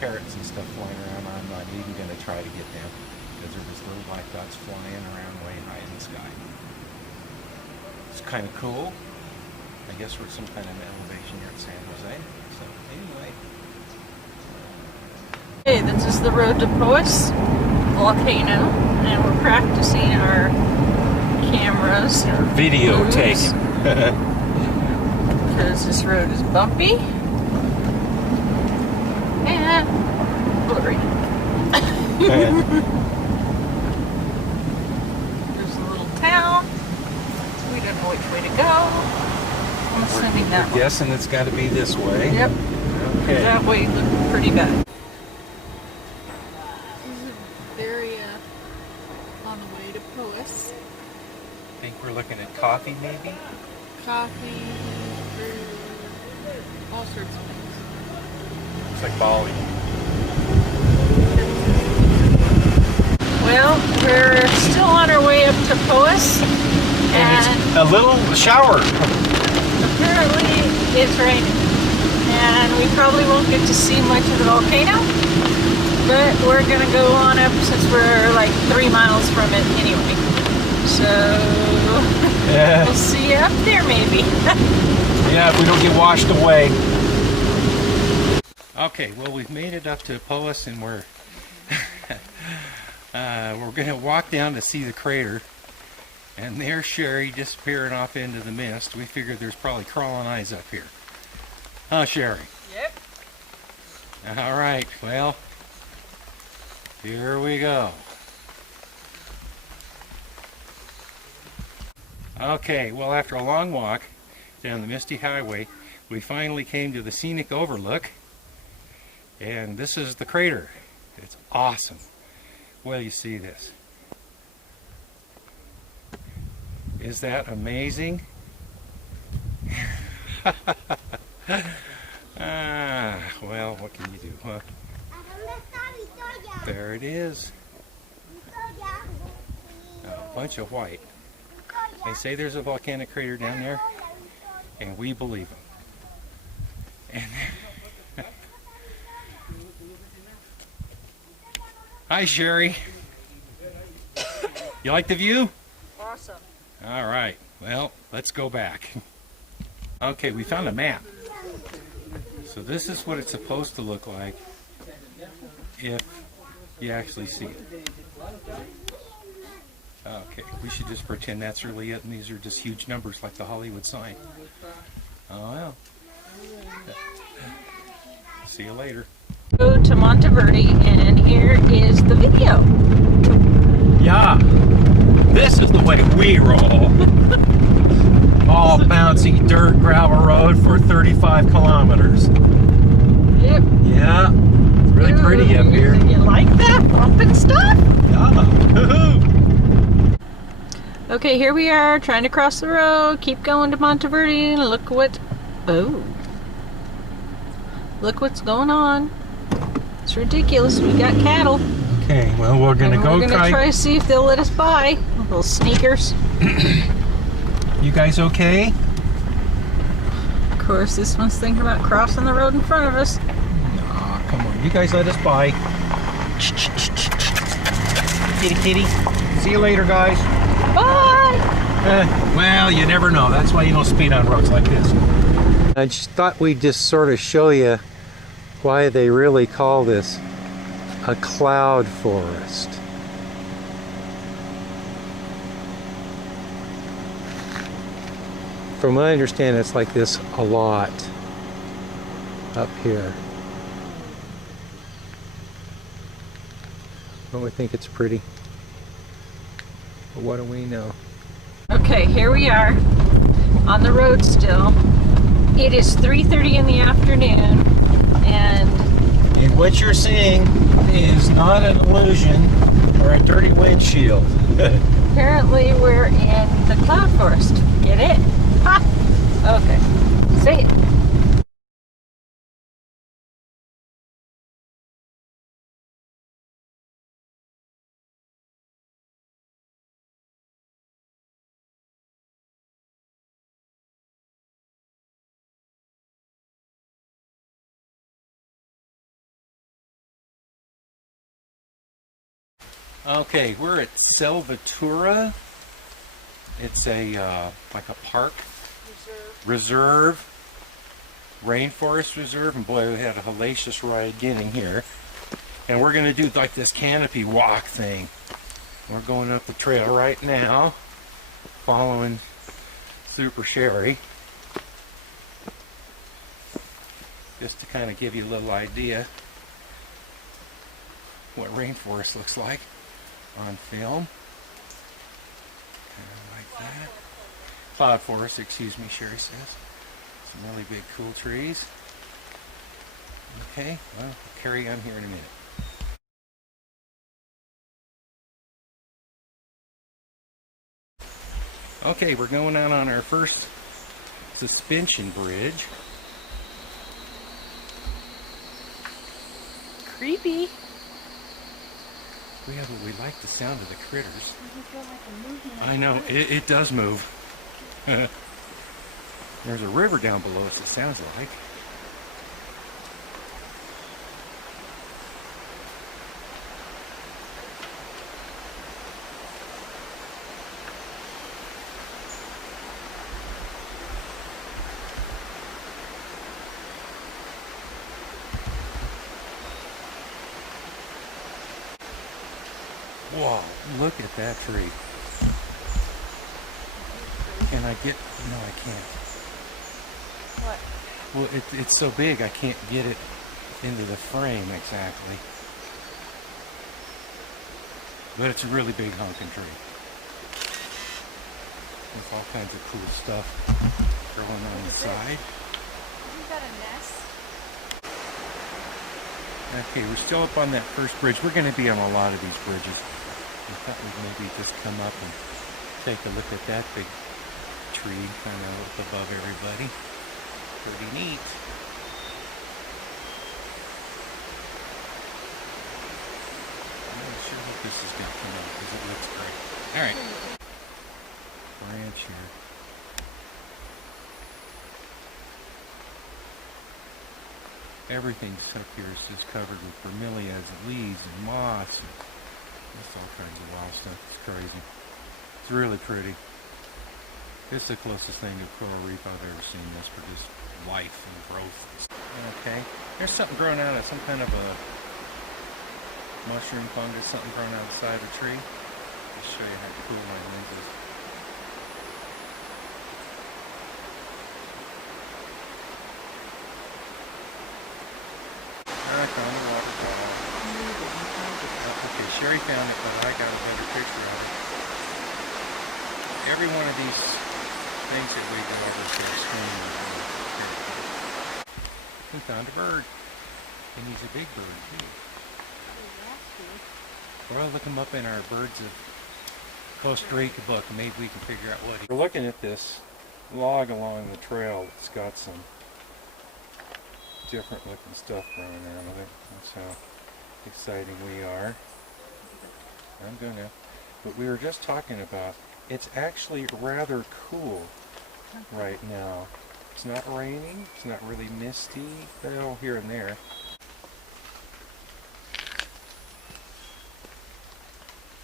parrots and stuff flying around. I'm not even going to try to get them because they're just little black dots flying around way high in the sky. It's kind of cool. I guess we're at some kind of elevation here at San Jose. So anyway. Okay, this is the road to Poas Volcano, and we're practicing our cameras. Our videotape. Because this road is bumpy and blurry. There's a little town. We don't know which way to go. I'm assuming that We're way. guessing it's got to be this way. Yep. Okay. That way looked pretty bad. This is an area on the way to Poas. I think we're looking at coffee maybe? Coffee, food, all sorts of things. It's like Bali. Well, we're still on our way up to Poas, and it's a little shower. apparently it's raining. And we probably won't get to see much of the volcano, but we're going to go on up since we're like 3 miles from it anyway. So Yeah. we'll see you up there maybe. Yeah, if we don't get washed away. Okay, well we've made it up to Poas and we're gonna walk down to see the crater. And there's Sheri disappearing off into the mist. We figured there's probably crawling eyes up here. Huh, Sheri? Yep. Alright, well, here we go. Okay, well after a long walk down the misty highway, we finally came to the scenic overlook, and this is the crater. It's awesome. Well, you see this. Is that amazing? Well, what can you do, huh? There it is. A bunch of white. They say there's a volcanic crater down there, and we believe them. And hi, Sheri. You like the view? Awesome. All right. Well, let's go back. Okay, we found a map. So this is what it's supposed to look like if you actually see it. Okay, we should just pretend that's really it, and these are just huge numbers like the Hollywood sign. Oh well. See you later. Go to Monteverde, and here is the video. Yeah, this is the way we roll. All bouncy dirt gravel road for 35 kilometers. Yep. Yeah, it's really pretty up here. You like that bumping stuff? Yeah. Okay, here we are trying to cross the road. Keep going to Monteverde, and look what. Oh. Look what's going on. It's ridiculous. We got cattle. Okay, well we're gonna go try to see if they'll let us by. Little sneakers. You guys okay? Of course, this one's thinking about crossing the road in front of us. Aw, come on. You guys let us by. Kitty kitty. See you later, guys. Bye! Well, you never know. That's why you don't speed on roads like this. I just thought we'd just sort of show you why they really call this a cloud forest. From what I understand, it's like this a lot up here. Don't we think it's pretty? But what do we know? Okay, here we are on the road still. It is 3:30 in the afternoon, and what you're seeing is not an illusion or a dirty windshield. apparently we're in the cloud forest. Get it? Ha! Okay. Say it. Okay, we're at Selvatura. It's a like a park reserve, rainforest reserve, and boy, we had a hellacious ride getting here. And we're gonna do like this canopy walk thing. We're going up the trail right now, following Super Sheri, just to kind of give you a little idea what rainforest looks like on film. Kind of like that. Cloud forest, excuse me, Sheri says. Some really big, cool trees. Okay, well, we'll carry on here in a minute. Okay, we're going out on our first suspension bridge. Creepy. Yeah, but we like the sound of the critters. Doesn't feel like a movement. I know, it does move. There's a river down below us, it sounds like. Whoa, look at that tree. Can I get, no I can't. What? Well, it's so big I can't get it into the frame exactly. But it's a really big honking tree. There's all kinds of cool stuff growing on the side. Isn't that a nest? Okay, we're still up on that first bridge. We're going to be on a lot of these bridges. I thought we'd maybe just come up and take a look at that big tree kind of up above everybody. Pretty neat. I'm sure what this is going to come out because it looks great. Alright. Branch here. Everything up here is just covered with bromeliads and leaves and moss and just all kinds of wild stuff. It's crazy. It's really pretty. It's the closest thing to coral reef I've ever seen this for just life and growth. Okay, there's something growing out of some kind of a mushroom fungus, something growing out of the side of a tree. Just show you how cool my lens is. I found the waterfall. Okay, Sheri found it, but I got a better picture of it. Every one of these things that we go over to swimming. We found a bird. And he's a big bird, too. Well, I'll look him up in our Birds of Costa Rica book, and maybe we can figure out what he... We're looking at this log along the trail that's got some different looking stuff growing around with it. That's how exciting we are. I'm gonna, but we were just talking about, it's actually rather cool right now. It's not raining, it's not really misty, well, here and there.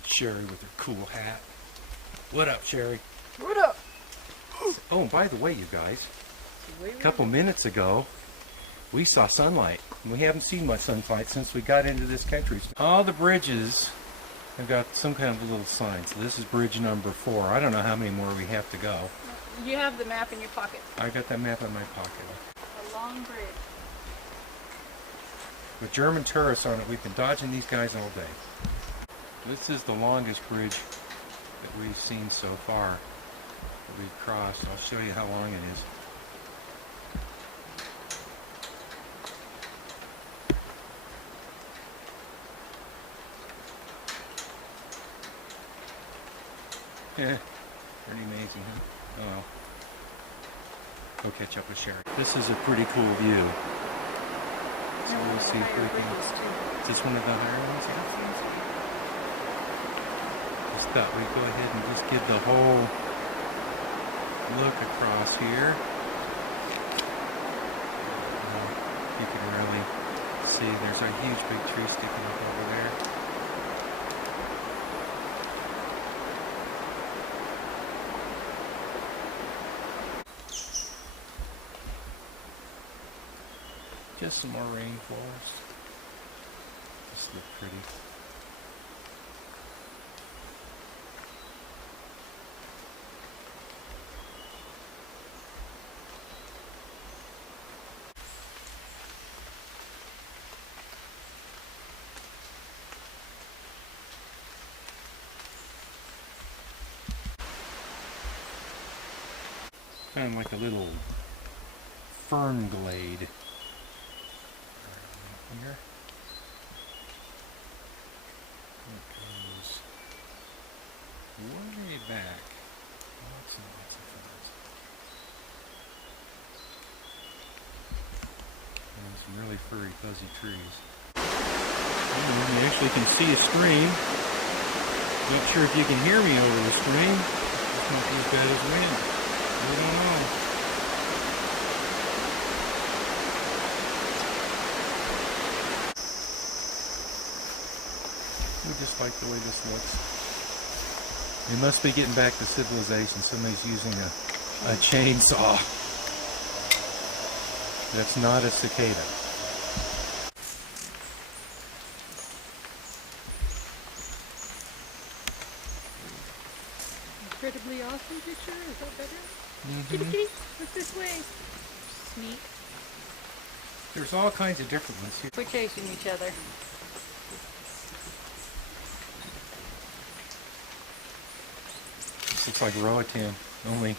Sheri with her cool hat. What up, Sheri? What up? Oh, and by the way, you guys, a couple minutes ago, we saw sunlight. We haven't seen much sunlight since we got into this country. All the bridges have got some kind of little signs. So this is bridge number 4. I don't know how many more we have to go. You have the map in your pocket. I got that map in my pocket. A long bridge. With German tourists on it, we've been dodging these guys all day. This is the longest bridge that we've seen so far that we've crossed. I'll show you how long it is. Yeah, pretty amazing, huh? Oh well. Go catch up with Sheri. This is a pretty cool view. So we'll see if we can... Is this one of the higher ones? Yeah. Just thought we'd go ahead and just give the whole look across here. You can really see there's a huge big tree sticking up over there. Just some more rainforest. Just look pretty. Kind of like a little fern glade. Right here. It goes way back. Lots and lots of ferns. And some really furry, fuzzy trees. You actually can see a stream. Not sure if you can hear me over the stream. It's not as bad as wind. I don't know. We just like the way this looks. We must be getting back to civilization. Somebody's using a chainsaw. That's not a cicada. Incredibly awesome picture. Is that better? Mm-hmm. Kitty, look this way. Sneak. There's all kinds of different ones here. We're chasing each other. This looks like Roatan, only.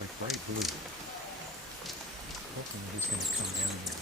Like bright blue. Hopefully he's going to come down here.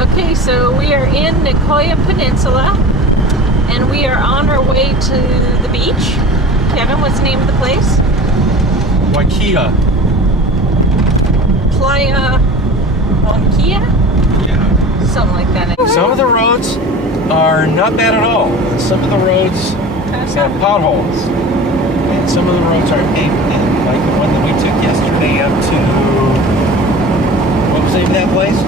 Okay, so we are in Nicoya Peninsula and we are on our way to the beach. Kevin, what's the name of the place? Nicoya. Playa Nicoya? Yeah. Something like that. Some of the roads are not bad at all. Some of the roads have potholes. And some of the roads are paved in, like the one that we took yesterday up to, what was the name of that place?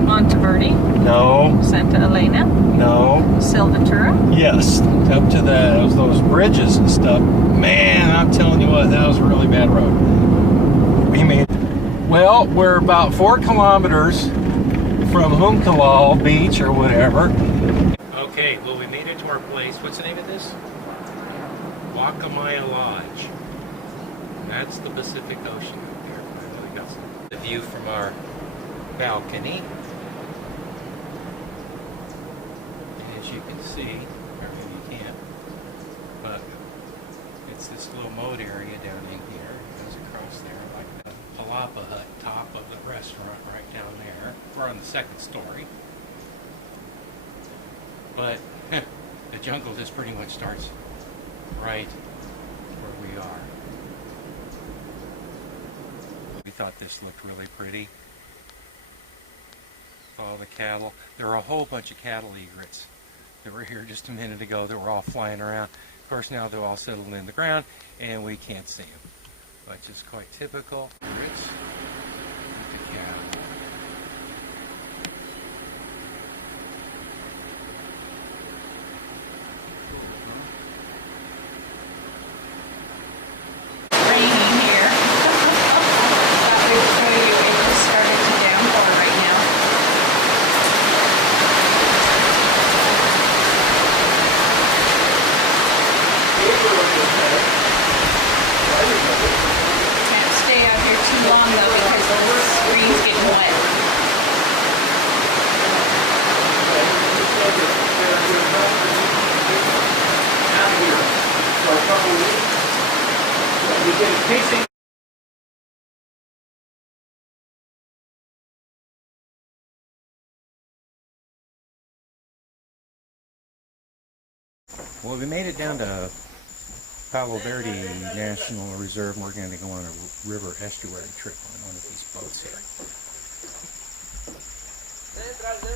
Monteverde. No. Santa Elena. No. Silventura. Yes. Up to those bridges and stuff. Man, I'm telling you what, that was a really bad road. We made. Well, we're about 4 kilometers from Humkalal Beach or whatever. Okay, well we made it to our place. What's the name of this? Wakamaya Lodge. That's the Pacific Ocean up there. I really got the view from our balcony. As you can see, or maybe you can't, but it's this little moat area down in here. It goes across there like the Palapa Hut top of the restaurant right down there. We're on the 2nd story. But the jungle just pretty much starts right where we are. We thought this looked really pretty. All the cattle. There were a whole bunch of cattle egrets that were here just a minute ago that were all flying around. Of course, now they're all settled in the ground and we can't see them, which is quite typical. Egrets with the cattle. Raining here. Thought we would show you it just started to downpour right now. Well, we made it down to Palo Verde National Reserve, and we're going to go on a river estuary trip on one of these boats here.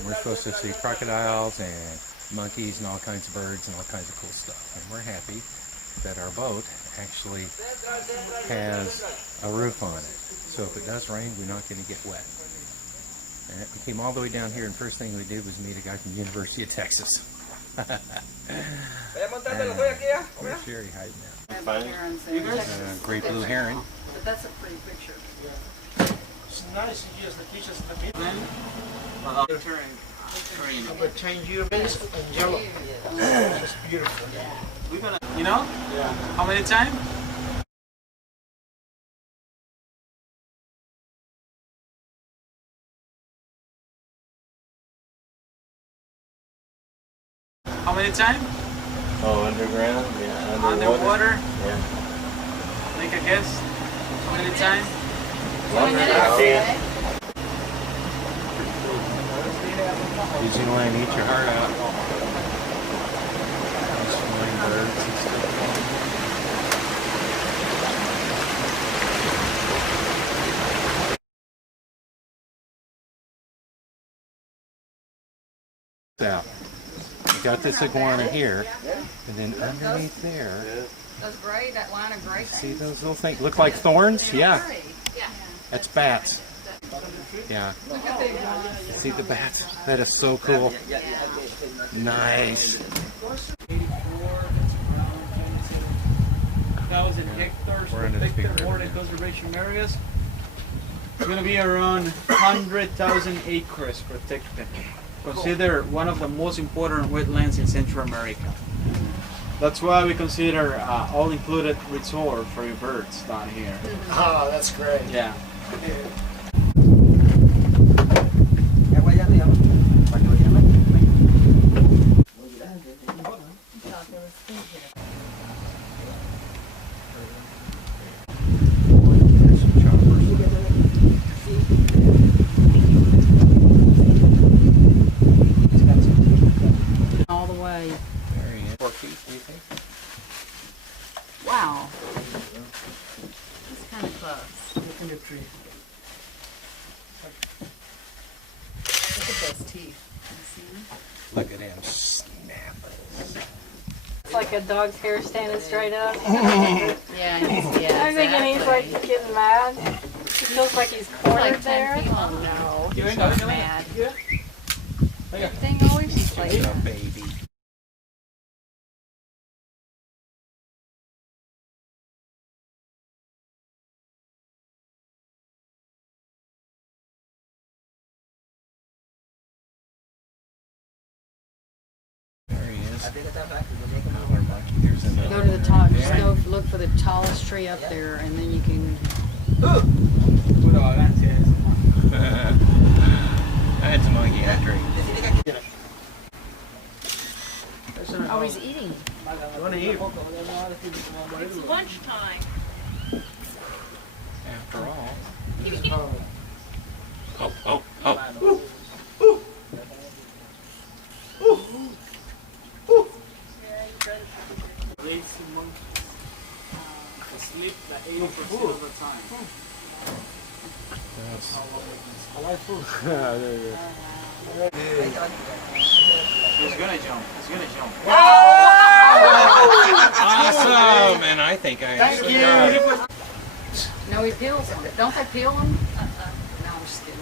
We're supposed to see crocodiles and monkeys and all kinds of birds and all kinds of cool stuff. And we're happy that our boat actually has a roof on it. So if it does rain, we're not going to get wet. And we came all the way down here, and first thing we did was meet a guy from the University of Texas. Where's Sheri hiding out? Great blue heron. But that's a pretty picture. It's nice. You use the teachers in the middle. Green. I'm going to change your base and yellow. It's just beautiful. We're gonna, you know? Yeah. How many times? How many times? Oh, underground? Yeah, Underwater? Yeah. Make a guess. How many times? Longer than I can. Did you want to eat your heart out? These flying birds and stuff. Out. You got this iguana here, and then underneath there, Those gray, that line of gray see those little things? Look like thorns? Yeah. That's bats. Yeah. See the bats? That is so cool. Nice. 1,000 hectares We're in this big protected river water now. conservation areas. It's going to be around 100,000 acres protected. Considered one of the most important wetlands in Central America. That's why we consider all-included resort for your birds down here. Oh, that's great. Yeah. all the way. There he is. 4 feet, do you think? Wow. It's kind of close. Look in the tree. Look at those teeth. You see them? Look at him snapping. It's like a dog's hair standing straight up. Yeah, I'm thinking he's like getting mad. He feels like he's cornered there. Oh no. He's mad. Everything always is like He's a that. baby. There he is. Howler monkey. There's another. Go to the top. Just go look for the tallest tree up there, and then you can. That's a monkey after he. Oh, he's eating. You want to eat? It's lunchtime. After all. Oh. Oh, oh, oh. Lazy monkey. Sleep the 80% of the time. I like food. He's gonna jump. He's gonna jump. Awesome! And I think I actually got it. No, he peels them. Don't they peel them? No, I'm just kidding.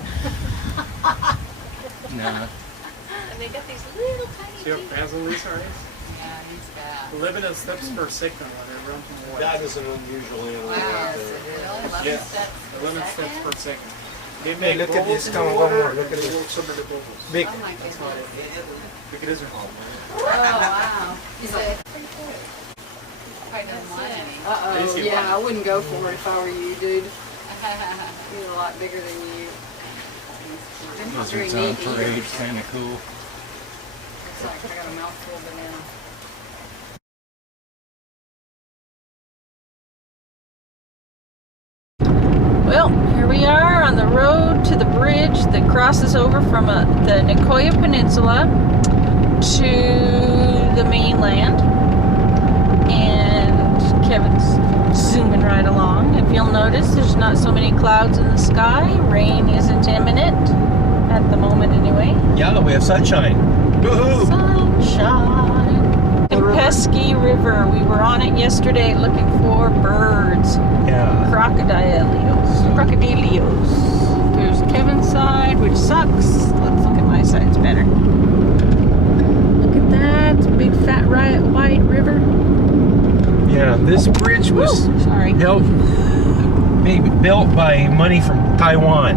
No. And they got these little tiny See how teeth. basil is, right? Yeah, he's bad. 11 steps per second when they run from water. That is an unusual animal. Yes, Right it there. is. Yeah. 11 steps per second. They Hey, make look at bubbles this. in Come the on, water, come on. Look at and they this. will suck the bubbles. Big. Oh my goodness. Look at this one. Oh, wow. He's like, I don't want any. Uh-oh. Yeah, I wouldn't go for it if I were you, dude. He's a lot bigger than you. He's very Lizards on neat to eat. parade, kind of cool. Looks like I got a mouthful of banana. road to the bridge that crosses over from the Nicoya Peninsula to the mainland. And Kevin's zooming right along. If you'll notice, there's not so many clouds in the sky. Rain isn't imminent at the moment anyway. Yeah, we have sunshine. Woohoo! Sunshine. And Pesky River. We were on it yesterday looking for birds. Yeah. Crocodilios. There's Kevin's side, which sucks. Let's look at my side. It's better. Look at that big fat wide river. Yeah, this bridge was Sorry. maybe built by money from Taiwan.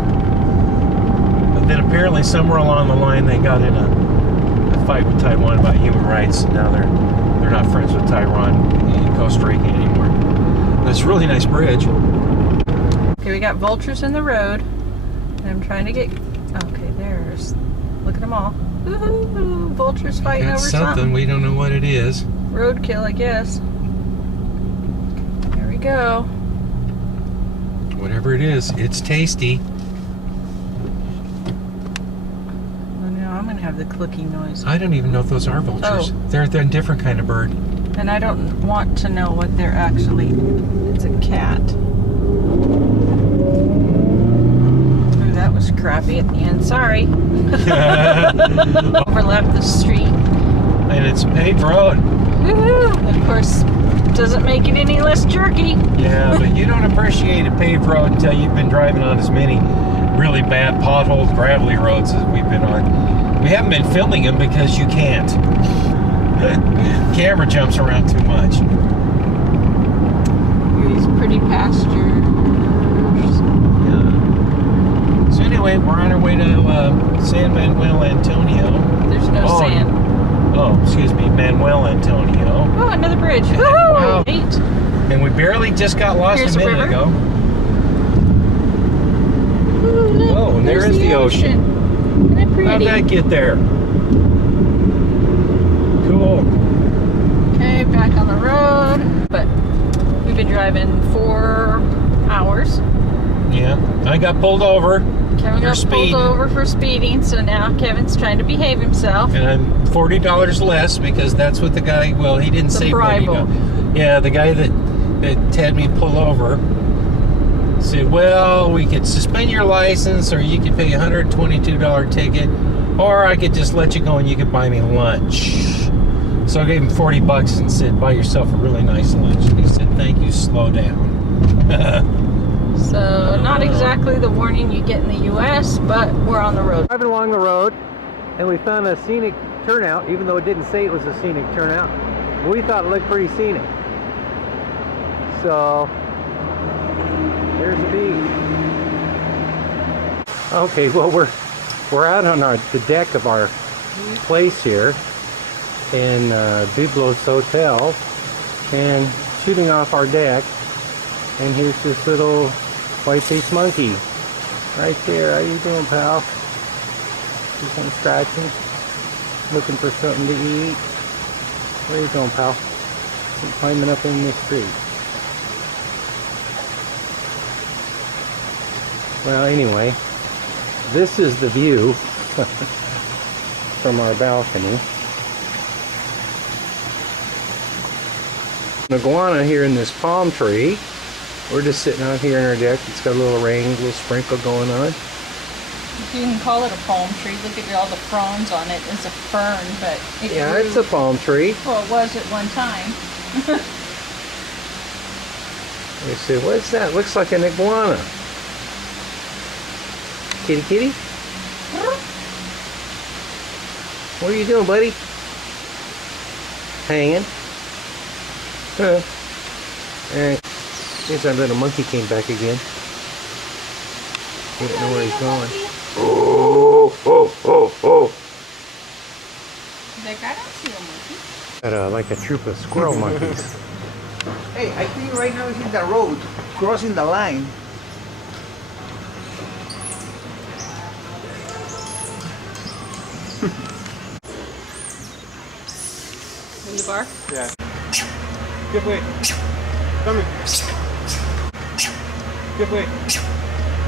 But then apparently somewhere along the line they got in a fight with Taiwan about human rights, and now they're not friends with Taiwan and Costa Rica anymore. But it's a really nice bridge. Okay, we got vultures in the road. And I'm trying to get... Okay, there's... Look at them all. Woohoo! Vultures fighting over something. We don't know what it is. Roadkill, I guess. There we go. Whatever it is, it's tasty. Oh, no, I'm going to have the clicking noise. I don't even know if those are vultures. Oh. They're a different kind of bird. And I don't want to know what they're actually... It's a cat. Ooh, that was crappy at the end. Sorry. Overlapped the street. And it's a paved road. Woohoo! Of course, doesn't make it any less jerky. Yeah, but you don't appreciate a paved road until you've been driving on as many really bad potholed, gravelly roads as we've been on. We haven't been filming them because you can't. Camera jumps around too much. These pretty pastures. Yeah. So anyway, we're on our way to San Manuel Antonio. There's no sand. Oh, excuse me, Manuel Antonio. Oh, another bridge. Woohoo! Wow. Eight. And we barely just got lost Here's a the minute river. ago. Ooh, look, Whoa, and there there's is the ocean. Isn't it pretty? How'd that get there? Cool. Okay, back on the road. But we've been driving 4 hours. Yeah, I got pulled over. Kevin got speeding. pulled over for speeding, so now Kevin's trying to behave himself. And I'm $40 less because that's what the guy, well, he didn't It's a say bribe. Yeah, the guy that had me pull over said, well, we could suspend your license or you could pay a $122 ticket or I could just let you go and you could buy me lunch. So I gave him 40 bucks and said, buy yourself a really nice lunch. And he said, thank you, slow down. So not exactly the warning you get in the U.S., but we're on the road. Driving along the road, and we found a scenic turnout, even though it didn't say it was a scenic turnout. We thought it looked pretty scenic. So, there's the beach. Okay, well we're out on the deck of our place here in Biblos Hotel, and shooting off our deck. And here's this little white-faced monkey right there. How you doing, pal? Just some scratching, looking for something to eat. Where you going, pal? Keep climbing up in this tree. Well, anyway, this is the view from our balcony. An iguana here in this palm tree. We're just sitting out here on our deck. It's got a little rain, a little sprinkle going on. You can call it a palm tree. Look at all the fronds on it. It's a fern, but it Yeah, grew. it's a palm tree. Well, it was at one time. They say, what's that? Looks like an iguana. Kitty, kitty? What are you doing, buddy? Hanging. Huh. And here's that little monkey came back again. He didn't know where he's going. Oh, oh, oh, oh. Like, I don't see a monkey. Got like a troop of squirrel monkeys. Hey, I think right now it's in the road, crossing the line. In the bar? Yeah. Give way. Come here. Give way.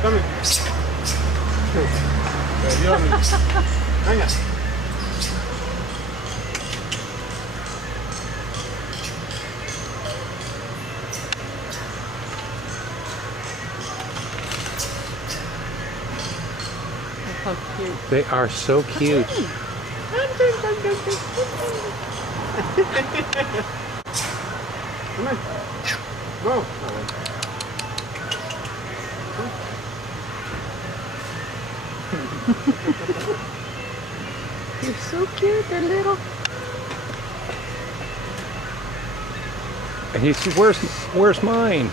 Come here. Venga. How cute. They are so cute. Come on. Go. You're so cute, they're little. And he said, where's mine?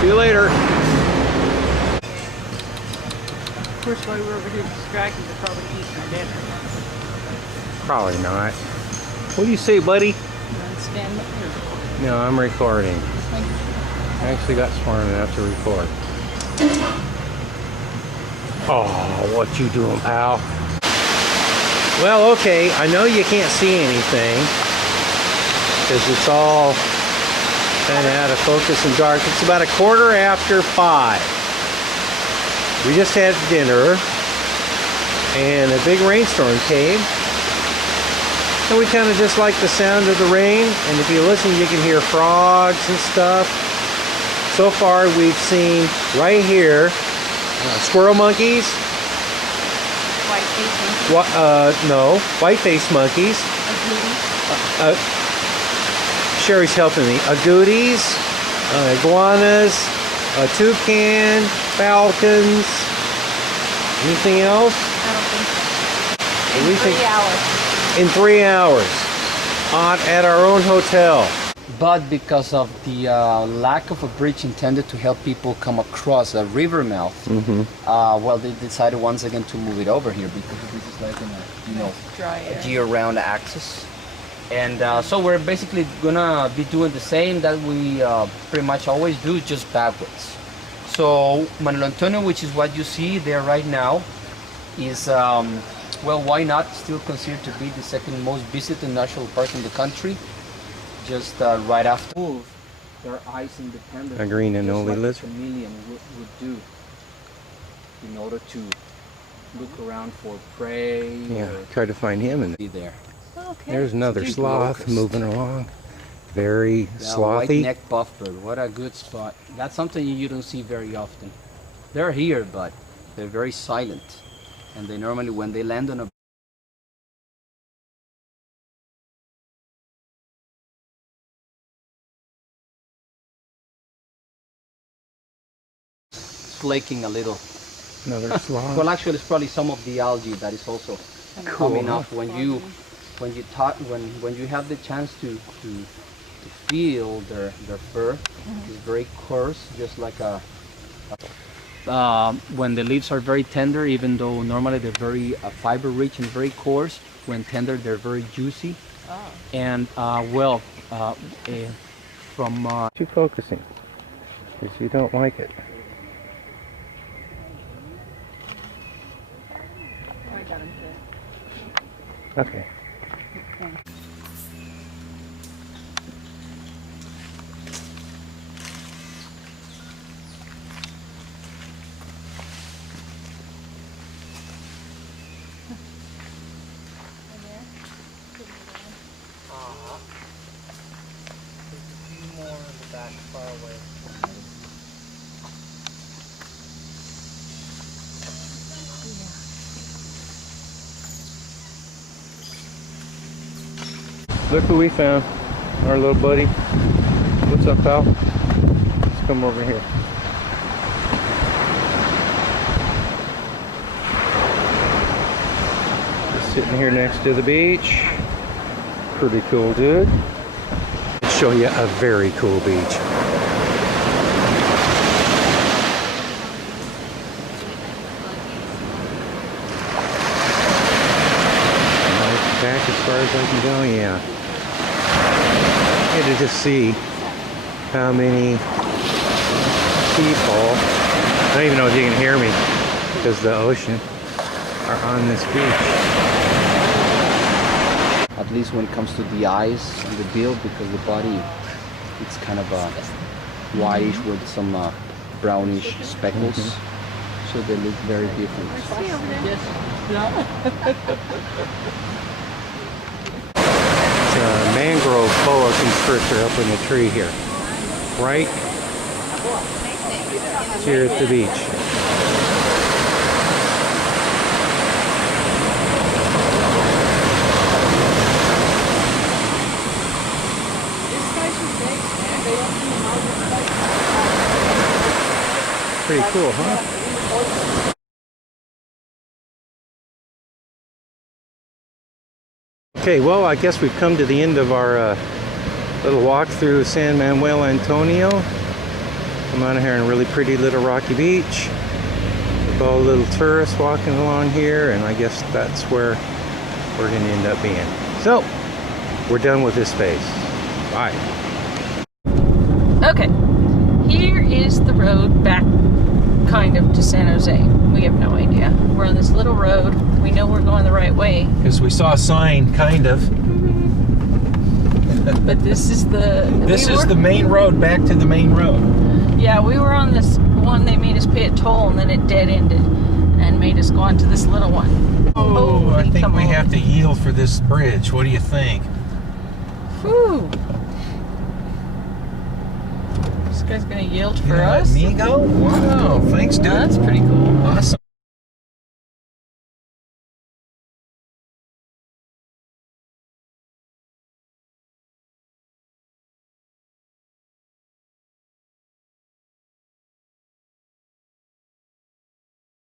See you later. Of course, while we're over here distracted, they're probably eating our dinner. Probably not. What do you say, buddy? Stand up here. No, I'm recording. I actually got smart enough to record. Oh, what you doing, pal? Well, okay, I know you can't see anything because it's all kind of out of focus and dark. It's about 5:15. We just had dinner and a big rainstorm came. And we kind of just like the sound of the rain. And if you listen, you can hear frogs and stuff. So far, we've seen right here squirrel monkeys. White-faced monkey. No, white-faced monkeys. Sheri's helping me. Agoutis, iguanas, toucan, falcons. Anything else? I don't think so. We In think- 3 hours. In 3 hours, at our own hotel. But because of the lack of a bridge intended to help people come across a river mouth, well, they decided once again to move it over here because this is like Dry a air. year-round access. And so we're basically gonna be doing the same that we pretty much always do, just backwards. So Manuel Antonio, which is what you see there right now, is well, why not? Still considered to be the second most visited national park in the country. Just right after move, their eyes independent. A green and just only like lizard. a chameleon would do in order to look around for prey. Yeah, Or try to find him and be there. Okay. there's another Big sloth locust. moving along. Very The slothy. white-necked buffbird. What a good spot. That's something you don't see very often. They're here, but they're very silent, and they normally, when they land on a flaking a little. Another sloth. Well, actually, it's probably some of the algae that is also coming off when you have the chance to feel their fur. It's very coarse, just like when the leaves are very tender, even though normally they're very fiber rich and very coarse. When tender, they're very juicy. And from Too focusing because you don't like it. I got him too. Okay. more in the back, far away. Look who we found. Our little buddy. What's up, pal? Let's come over here. Just sitting here next to the beach. Pretty cool, dude. I'll show you a very cool beach. Back as far as I can go, yeah. I had to just see how many people, I don't even know if you can hear me because the ocean, are on this beach. At least when it comes to the eyes and the bill, because the body, it's kind of whitish with some brownish speckles. So they look very different. It's a mangrove boa constrictor up in the tree here. Right here at the beach. Pretty cool, huh? Okay, well, I guess we've come to the end of our little walk through San Manuel Antonio. I'm out here on a really pretty little rocky beach. With all the little tourists walking along here, and I guess that's where we're going to end up being. So, we're done with this space. Bye. Okay, here is the road back kind of to San Jose. We have no idea. We're on this little road. We know we're going the right way. Because we saw a sign, kind of. But this is the... This is the main road back to the main road. Yeah, we were on this one. They made us pay a toll, and then it dead-ended and made us go on to this little one. Oh, I think we on. have to yield for this bridge. What do you think? Whew. This guy's gonna yield for You us? let me go? Wow, thanks, dude. That's pretty cool. Awesome.